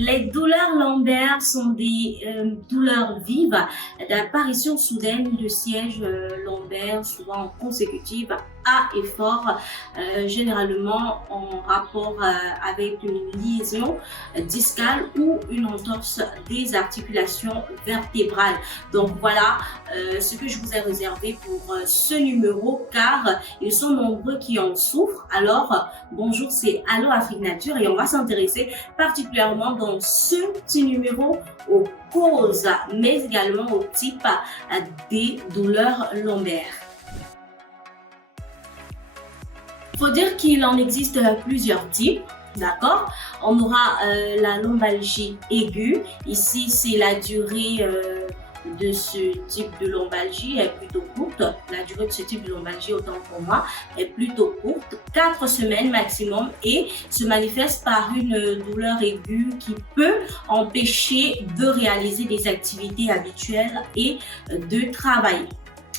Les douleurs lombaires sont des douleurs vives d'apparition soudaine de sièges lombaires, souvent consécutives à effort, généralement en rapport avec une lésion discale ou une entorse des articulations vertébrales. Donc voilà ce que je vous ai réservé pour ce numéro, car ils sont nombreux qui en souffrent. Alors bonjour, c'est Allo Afrique Nature et on va s'intéresser particulièrement dans ce petit numéro aux causes, mais également aux types des douleurs lombaires. Il faut dire qu'il en existe plusieurs types. D'accord? On aura la lombalgie aiguë. Ici, c'est la durée de ce type de lombalgie est plutôt courte. La durée de ce type de lombalgie, autant pour moi, est plutôt courte, 4 semaines maximum, et se manifeste par une douleur aiguë qui peut empêcher de réaliser des activités habituelles et de travailler.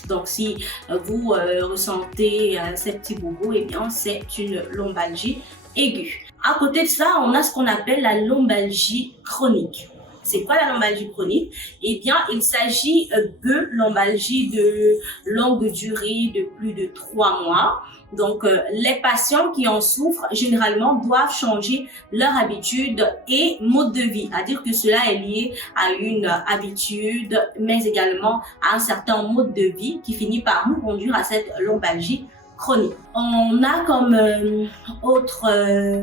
Donc, si vous ressentez ces petits bobos, eh bien, c'est une lombalgie aiguë. À côté de ça, on a ce qu'on appelle la lombalgie chronique. C'est quoi la lombalgie chronique? Eh bien, il s'agit de lombalgie de longue durée de plus de 3 mois. Donc, les patients qui en souffrent, généralement, doivent changer leur habitude et mode de vie. C'est-à-dire que cela est lié à une habitude, mais également à un certain mode de vie qui finit par nous conduire à cette lombalgie chronique. On a comme autre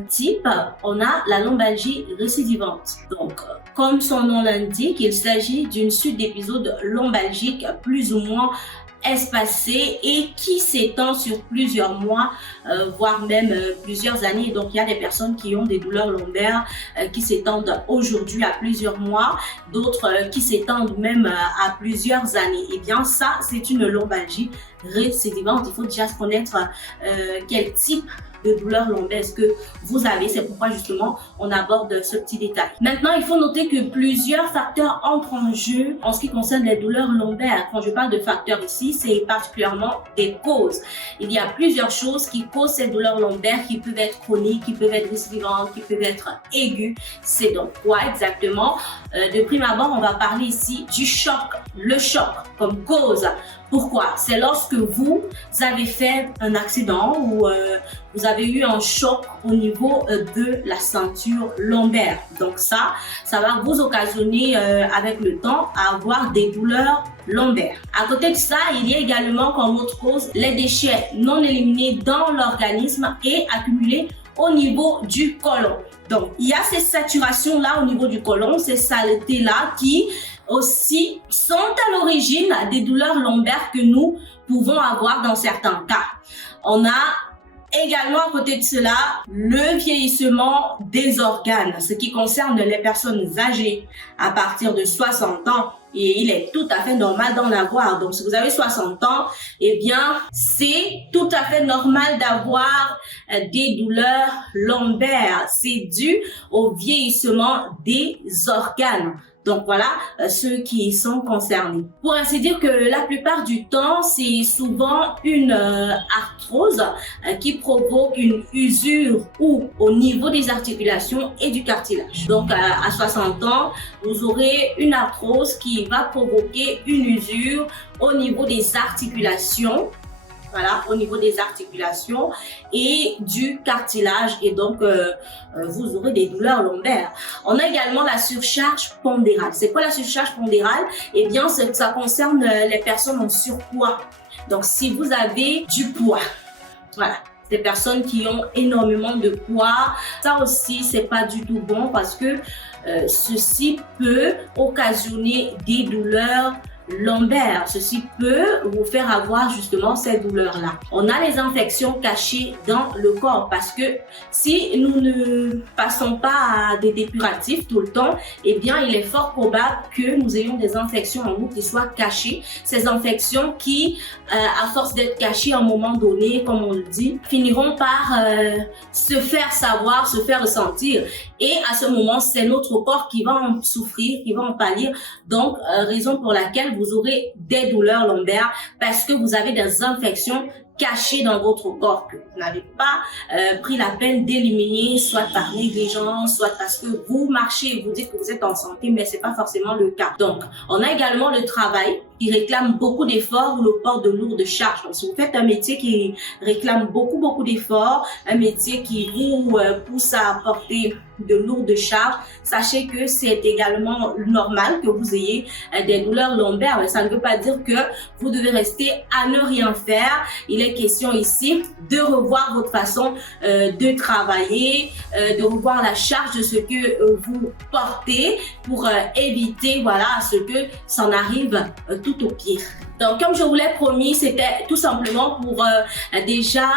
type, on a la lombalgie récidivante. Donc, comme son nom l'indique, il s'agit d'une suite d'épisodes lombalgiques plus ou moins espacés et qui s'étend sur plusieurs mois, voire même plusieurs années. Donc, il y a des personnes qui ont des douleurs lombaires qui s'étendent aujourd'hui à plusieurs mois, d'autres qui s'étendent même à plusieurs années. Et bien, ça, c'est une lombalgie récidivante. Il faut déjà connaître quel type de douleur lombaire est-ce que vous avez. C'est pourquoi justement on aborde ce petit détail. Maintenant, il faut noter que plusieurs facteurs entrent en jeu en ce qui concerne les douleurs lombaires. Quand je parle de facteurs ici, c'est particulièrement des causes. Il y a plusieurs choses qui causent ces douleurs lombaires, qui peuvent être chroniques, qui peuvent être récidivantes, qui peuvent être aiguës. C'est donc quoi exactement? De prime abord, on va parler ici du choc. Le choc comme cause. Pourquoi? C'est lorsque vous avez fait un accident ou vous avez eu un choc au niveau de la ceinture lombaire. Donc ça va vous occasionner avec le temps à avoir des douleurs lombaires. À côté de ça, il y a également comme autre cause les déchets non éliminés dans l'organisme et accumulés au niveau du côlon. Donc, il y a ces saturations-là au niveau du côlon, ces saletés-là qui aussi sont à l'origine des douleurs lombaires que nous pouvons avoir dans certains cas. On a également à côté de cela le vieillissement des organes, ce qui concerne les personnes âgées à partir de 60 ans. Et il est tout à fait normal d'en avoir. Donc, si vous avez 60 ans, eh bien, c'est tout à fait normal d'avoir des douleurs lombaires. C'est dû au vieillissement des organes. Donc voilà ceux qui sont concernés. Pour ainsi dire que la plupart du temps, c'est souvent une arthrose qui provoque une usure ou au niveau des articulations et du cartilage. Donc à 60 ans, vous aurez une arthrose qui va provoquer une usure au niveau des articulations. Voilà, au niveau des articulations et du cartilage, et donc vous aurez des douleurs lombaires. On a également la surcharge pondérale. C'est quoi la surcharge pondérale? Eh bien, ça concerne les personnes en surpoids. Donc, si vous avez du poids, voilà, des personnes qui ont énormément de poids, ça aussi, c'est pas du tout bon parce que ceci peut occasionner des douleurs lombaires. Ceci peut vous faire avoir justement ces douleurs-là. On a les infections cachées dans le corps parce que si nous ne passons pas à des dépuratifs tout le temps, eh bien, il est fort probable que nous ayons des infections en nous qui soient cachées. Ces infections qui, à force d'être cachées à un moment donné, comme on le dit, finiront par se faire savoir, se faire ressentir. Et à ce moment, c'est notre corps qui va en souffrir, qui va en pâlir. Donc, raison pour laquelle vous aurez des douleurs lombaires parce que vous avez des infections caché dans votre corps que vous n'avez pas pris la peine d'éliminer, soit par négligence, soit parce que vous marchez et vous dites que vous êtes en santé, mais c'est pas forcément le cas. Donc, on a également le travail qui réclame beaucoup d'efforts ou le port de lourdes charges. Donc, si vous faites un métier qui réclame beaucoup d'efforts, un métier qui vous pousse à porter de lourdes charges, sachez que c'est également normal que vous ayez des douleurs lombaires, mais ça ne veut pas dire que vous devez rester à ne rien faire. Il est question ici de revoir votre façon de travailler, de revoir la charge de ce que vous portez pour éviter à ce que ça en arrive tout au pire. Donc, comme je vous l'ai promis, c'était tout simplement pour déjà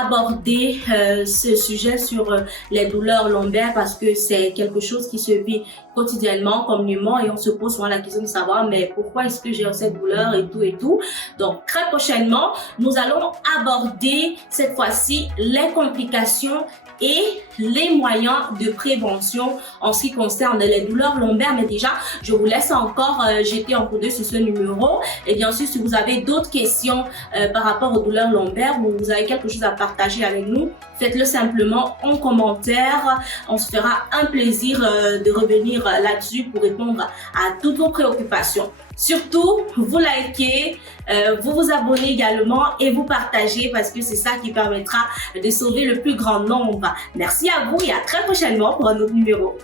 aborder ce sujet sur les douleurs lombaires parce que c'est quelque chose qui se vit quotidiennement, communément, et on se pose souvent la question de savoir mais pourquoi est-ce que j'ai cette douleur et tout. Donc, très prochainement, nous allons aborder cette fois-ci les complications et les moyens de prévention en ce qui concerne les douleurs lombaires. Mais déjà, je vous laisse encore jeter un coup d'œil sur ce numéro. Et bien sûr, si vous avez d'autres questions par rapport aux douleurs lombaires ou vous avez quelque chose à partager avec nous, faites-le simplement en commentaire. On se fera un plaisir de revenir là-dessus pour répondre à toutes vos préoccupations. Surtout, vous likez, vous vous abonnez également et vous partagez parce que c'est ça qui permettra de sauver le plus grand nombre. Merci à vous et à très prochainement pour un autre numéro.